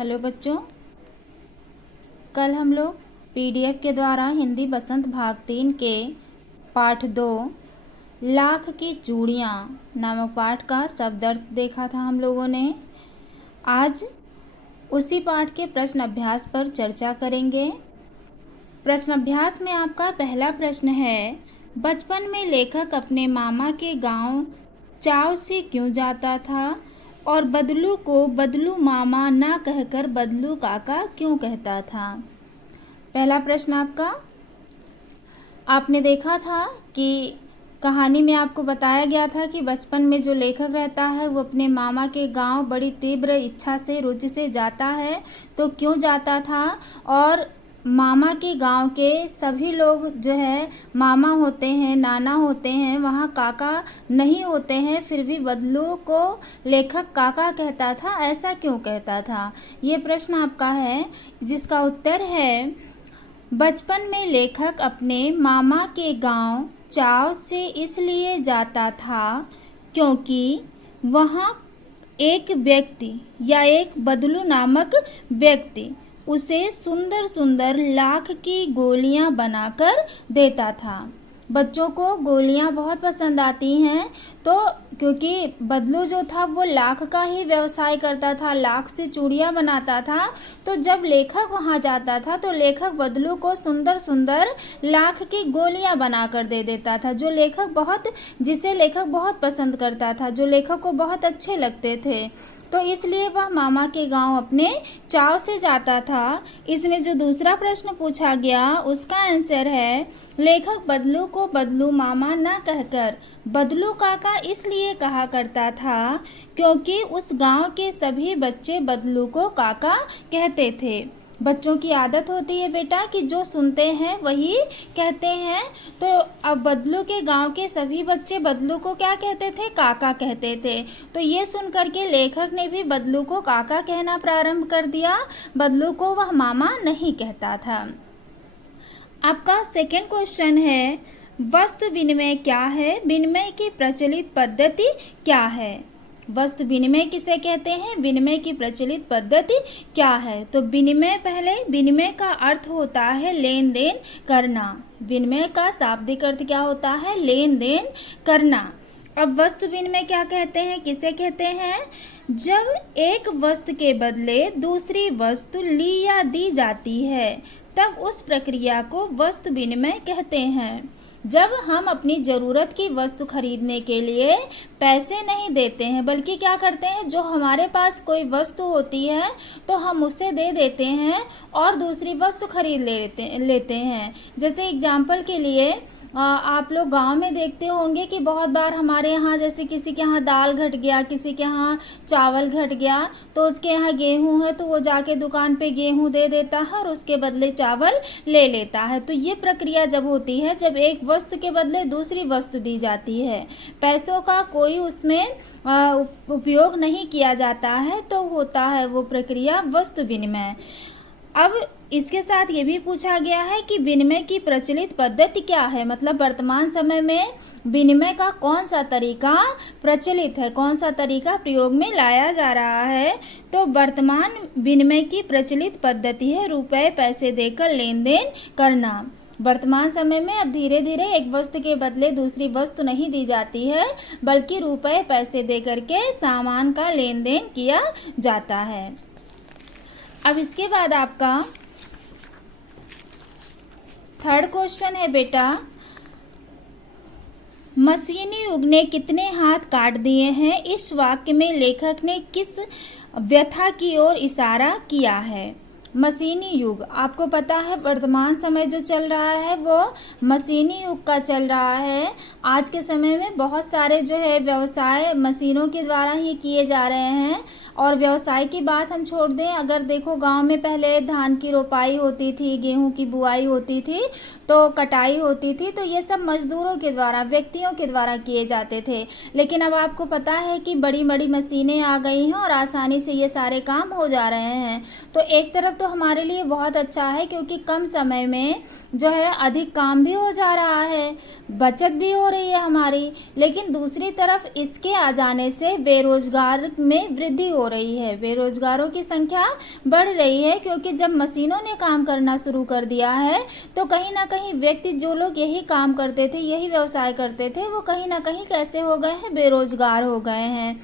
Hello बच्चों, कल हम लोग पीडीएफ के द्वारा हिंदी बसंत भाग 3 के पाठ 2 लाख की चूड़ियाँ नामक पाठ का शब्द अर्थ देखा था हम लोगों ने। आज उसी पाठ के प्रश्न अभ्यास पर चर्चा करेंगे। प्रश्न अभ्यास में आपका पहला प्रश्न है, बचपन में लेखक अपने मामा के गांव चाव से क्यों जाता था और बदलू को बदलू मामा ना कहकर बदलू काका क्यों कहता था। पहला प्रश्न आपने देखा था कि कहानी में आपको बताया गया था कि बचपन में जो लेखक रहता है वो अपने मामा के गांव बड़ी तीव्र इच्छा से रुचि से जाता है। तो क्यों जाता था और मामा के गांव के सभी लोग जो है मामा होते हैं, नाना होते हैं, वहाँ काका नहीं होते हैं, फिर भी बदलू को लेखक काका कहता था, ऐसा क्यों कहता था। ये प्रश्न आपका है, जिसका उत्तर है बचपन में लेखक अपने मामा के गांव चाव से इसलिए जाता था क्योंकि वहाँ एक व्यक्ति या एक बदलू नामक व्यक्ति उसे सुंदर सुंदर लाख की गोलियां बनाकर देता था। बच्चों को गोलियां बहुत पसंद आती हैं, तो क्योंकि बदलू जो था वो लाख का ही व्यवसाय करता था, लाख से चूड़ियां बनाता था। तो जब लेखक वहां जाता था तो लेखक बदलू को सुंदर सुंदर लाख की गोलियां बनाकर दे देता था, जिसे लेखक बहुत पसंद करता था, जो लेखक को बहुत अच्छे लगते थे। तो इसलिए वह मामा के गांव अपने चाव से जाता था। इसमें जो दूसरा प्रश्न पूछा गया उसका आंसर है, लेखक बदलू को बदलू मामा ना कहकर बदलू काका इसलिए कहा करता था क्योंकि उस गांव के सभी बच्चे बदलू को काका कहते थे। बच्चों की आदत होती है बेटा कि जो सुनते हैं वही कहते हैं। तो अब बदलू के गांव के सभी बच्चे बदलू को क्या कहते थे, काका कहते थे। तो ये सुन करके लेखक ने भी बदलू को काका कहना प्रारंभ कर दिया, बदलू को वह मामा नहीं कहता था। आपका सेकंड क्वेश्चन है, वस्तु विनिमय क्या है, विनिमय की प्रचलित पद्धति क्या है। वस्तु विनिमय किसे कहते हैं, विनिमय की प्रचलित पद्धति क्या है। तो विनिमय का अर्थ होता है लेन देन करना। विनिमय का शाब्दिक अर्थ क्या होता है, लेन देन करना। अब वस्तु विनिमय क्या कहते हैं, किसे कहते हैं, जब एक वस्तु के बदले दूसरी वस्तु ली या दी जाती है तब उस प्रक्रिया को वस्तु विनिमय कहते हैं। जब हम अपनी ज़रूरत की वस्तु खरीदने के लिए पैसे नहीं देते हैं, बल्कि क्या करते हैं, जो हमारे पास कोई वस्तु होती है तो हम उसे दे देते हैं और दूसरी वस्तु खरीद लेते हैं। जैसे एग्जाम्पल के लिए आप लोग गांव में देखते होंगे कि बहुत बार हमारे यहाँ जैसे किसी के यहाँ दाल घट गया, किसी के यहाँ चावल घट गया, तो उसके यहाँ गेहूं है तो वो जाके दुकान पे गेहूं दे देता है और उसके बदले चावल ले लेता है। तो ये प्रक्रिया जब होती है, जब एक वस्तु के बदले दूसरी वस्तु दी जाती है, पैसों का कोई उसमें उपयोग नहीं किया जाता है, तो होता है वो प्रक्रिया वस्तु विनिमय। अब इसके साथ ये भी पूछा गया है कि विनिमय की प्रचलित पद्धति क्या है, मतलब वर्तमान समय में विनिमय का कौन सा तरीका प्रचलित है, कौन सा तरीका प्रयोग में लाया जा रहा है। तो वर्तमान विनिमय की प्रचलित पद्धति है रुपए पैसे देकर लेन देन करना। वर्तमान समय में अब धीरे धीरे एक वस्तु के बदले दूसरी वस्तु नहीं दी जाती है, बल्कि रुपए पैसे दे करके सामान का लेन देन किया जाता है। अब इसके बाद आपका थर्ड क्वेश्चन है बेटा, मशीनी युग ने कितने हाथ काट दिए हैं। इस वाक्य में लेखक ने किस व्यथा की ओर इशारा किया है। मशीनी युग, आपको पता है वर्तमान समय जो चल रहा है वो मशीनी युग का चल रहा है। आज के समय में बहुत सारे जो है व्यवसाय मशीनों के द्वारा ही किए जा रहे हैं। और व्यवसाय की बात हम छोड़ दें, अगर देखो गांव में पहले धान की रोपाई होती थी, गेहूं की बुआई होती थी, तो कटाई होती थी, तो ये सब मजदूरों के द्वारा, व्यक्तियों के द्वारा किए जाते थे। लेकिन अब आपको पता है कि बड़ी बड़ी मशीनें आ गई हैं और आसानी से ये सारे काम हो जा रहे हैं। तो एक तरफ तो हमारे लिए बहुत अच्छा है, क्योंकि कम समय में जो है अधिक काम भी हो जा रहा है, बचत भी हो रही है हमारी। लेकिन दूसरी तरफ इसके आ जाने से बेरोजगार में वृद्धि हो रही है, बेरोजगारों की संख्या बढ़ रही है, क्योंकि जब मशीनों ने काम करना शुरू कर दिया है तो कहीं ना कहीं व्यक्ति, जो लोग यही काम करते थे, यही व्यवसाय करते थे, वो कहीं ना कहीं कैसे हो गए हैं, बेरोजगार हो गए हैं।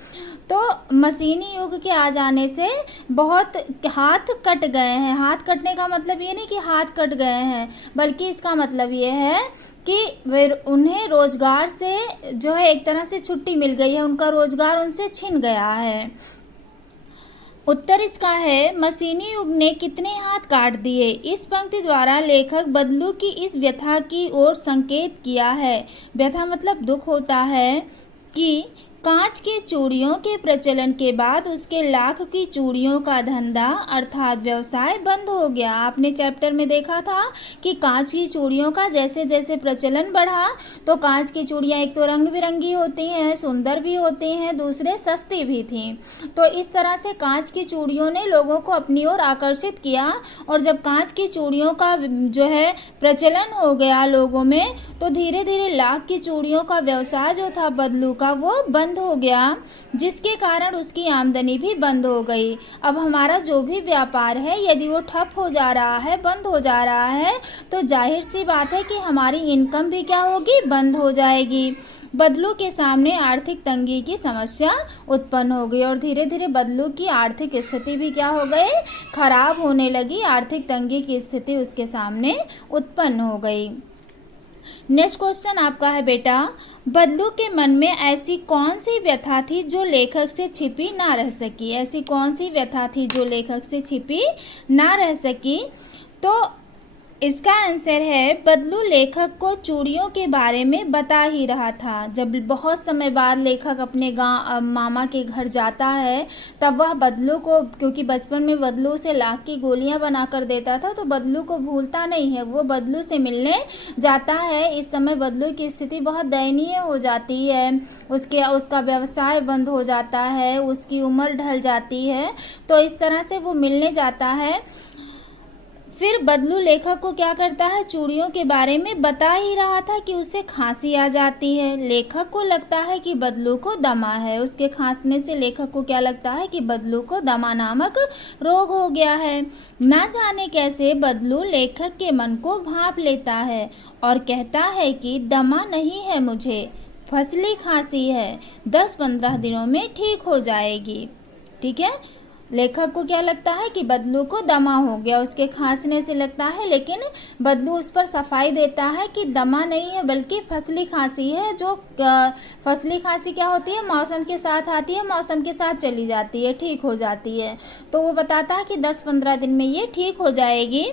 तो मशीनी युग के आ जाने से बहुत हाथ कट गए हैं। हाथ कटने का मतलब ये नहीं कि हाथ कट गए हैं, बल्कि इसका मतलब ये है कि वे उन्हें रोजगार से जो है एक तरह से छुट्टी मिल गई है, उनका रोजगार उनसे छिन गया है। उत्तर इसका है, मशीनी युग ने कितने हाथ काट दिए। इस पंक्ति द्वारा लेखक बदलू की इस व्यथा की ओर संकेत किया है। व्यथा मतलब दुख होता है कि कांच की चूड़ियों के प्रचलन के बाद उसके लाख की चूड़ियों का धंधा अर्थात व्यवसाय बंद हो गया। आपने चैप्टर में देखा था कि कांच की चूड़ियों का जैसे जैसे प्रचलन बढ़ा, तो कांच की चूड़ियाँ एक तो रंग बिरंगी होती हैं, सुंदर भी होती हैं, दूसरे सस्ती भी थीं। तो इस तरह से कांच की चूड़ियों ने लोगों को अपनी ओर आकर्षित किया, और जब कांच की चूड़ियों का जो है प्रचलन हो गया लोगों में, तो धीरे धीरे लाख की चूड़ियों का व्यवसाय जो था बदलू का, वो बंद हो गया, जिसके कारण उसकी आमदनी भी बंद हो गई। अब हमारा जो भी व्यापार है, यदि वो ठप हो जा रहा है, बंद हो जा रहा है, तो जाहिर सी बात है कि हमारी इनकम भी क्या होगी, बंद हो जाएगी। बदलू के सामने आर्थिक तंगी की समस्या उत्पन्न हो गई, और धीरे धीरे बदलू की आर्थिक स्थिति भी क्या हो गई, खराब होने लगी। आर्थिक तंगी की स्थिति उसके सामने उत्पन्न हो गई। नेक्स्ट क्वेश्चन आपका है बेटा, बदलू के मन में ऐसी कौन सी व्यथा थी जो लेखक से छिपी ना रह सकी। ऐसी कौन सी व्यथा थी जो लेखक से छिपी ना रह सकी। तो इसका आंसर है, बदलू लेखक को चूड़ियों के बारे में बता ही रहा था। जब बहुत समय बाद लेखक अपने गांव मामा के घर जाता है, तब वह बदलू को, क्योंकि बचपन में बदलू उसे लाख की गोलियां बनाकर देता था, तो बदलू को भूलता नहीं है। वो बदलू से मिलने जाता है। इस समय बदलू की स्थिति बहुत दयनीय हो जाती है, उसका व्यवसाय बंद हो जाता है, उसकी उम्र ढल जाती है। तो इस तरह से वो मिलने जाता है। फिर बदलू लेखक को क्या करता है, चूड़ियों के बारे में बता ही रहा था कि उसे खांसी आ जाती है। लेखक को लगता है कि बदलू को दमा है। उसके खांसने से लेखक को क्या लगता है कि बदलू को दमा नामक रोग हो गया है। ना जाने कैसे बदलू लेखक के मन को भांप लेता है और कहता है कि दमा नहीं है मुझे, फसली खांसी है, 10-15 दिनों में ठीक हो जाएगी। ठीक है, लेखक को क्या लगता है कि बदलू को दमा हो गया, उसके खांसने से लगता है, लेकिन बदलू उस पर सफाई देता है कि दमा नहीं है बल्कि फसली खांसी है। जो फसली खांसी क्या होती है, मौसम के साथ आती है, मौसम के साथ चली जाती है, ठीक हो जाती है। तो वो बताता है कि 10-15 दिन में ये ठीक हो जाएगी।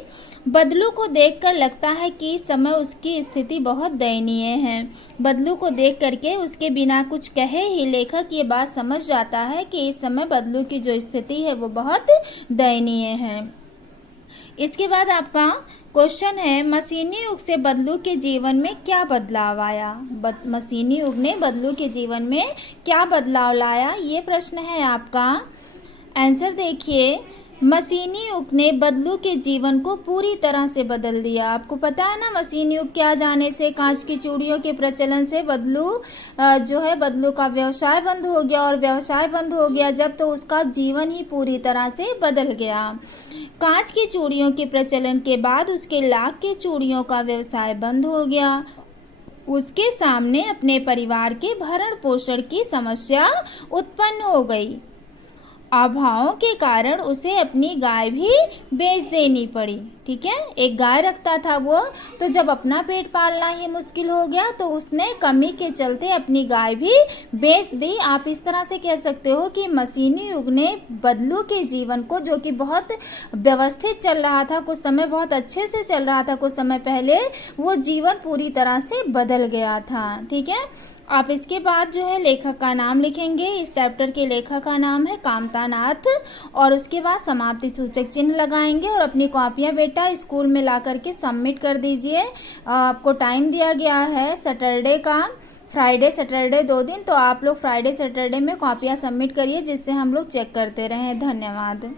बदलू को देखकर लगता है कि इस समय उसकी स्थिति बहुत दयनीय है। बदलू को देख करके उसके बिना कुछ कहे ही लेखक ये बात समझ जाता है कि इस समय बदलू की जो स्थिति है वो बहुत दयनीय है। इसके बाद आपका क्वेश्चन है, मशीनी युग से बदलू के जीवन में क्या बदलाव आया। मशीनी युग ने बदलू के जीवन में क्या बदलाव लाया, ये प्रश्न है आपका। आंसर देखिए, मशीनी युग ने बदलू के जीवन को पूरी तरह से बदल दिया। आपको पता है ना, मशीनी युग के आ जाने से, कांच की चूड़ियों के प्रचलन से बदलू का व्यवसाय बंद हो गया, और व्यवसाय बंद हो गया जब, तो उसका जीवन ही पूरी तरह से बदल गया। कांच की चूड़ियों के प्रचलन के बाद उसके लाख की चूड़ियों का व्यवसाय बंद हो गया। उसके सामने अपने परिवार के भरण पोषण की समस्या उत्पन्न हो गई। अभावों के कारण उसे अपनी गाय भी बेच देनी पड़ी। ठीक है, एक गाय रखता था वो, तो जब अपना पेट पालना ही मुश्किल हो गया, तो उसने कमी के चलते अपनी गाय भी बेच दी। आप इस तरह से कह सकते हो कि मशीनी युग ने बदलू के जीवन को, जो कि बहुत व्यवस्थित चल रहा था, कुछ समय बहुत अच्छे से चल रहा था, कुछ समय पहले, वो जीवन पूरी तरह से बदल गया था। ठीक है, आप इसके बाद जो है लेखक का नाम लिखेंगे। इस चैप्टर के लेखक का नाम है कामता नाथ, और उसके बाद समाप्ति सूचक चिन्ह लगाएंगे, और अपनी कॉपियाँ बेटा स्कूल में ला करके सबमिट कर दीजिए। आपको टाइम दिया गया है सैटरडे का, फ्राइडे सैटरडे 2 दिन, तो आप लोग फ्राइडे सैटरडे में कॉपियाँ सबमिट करिए, जिससे हम लोग चेक करते रहें। धन्यवाद।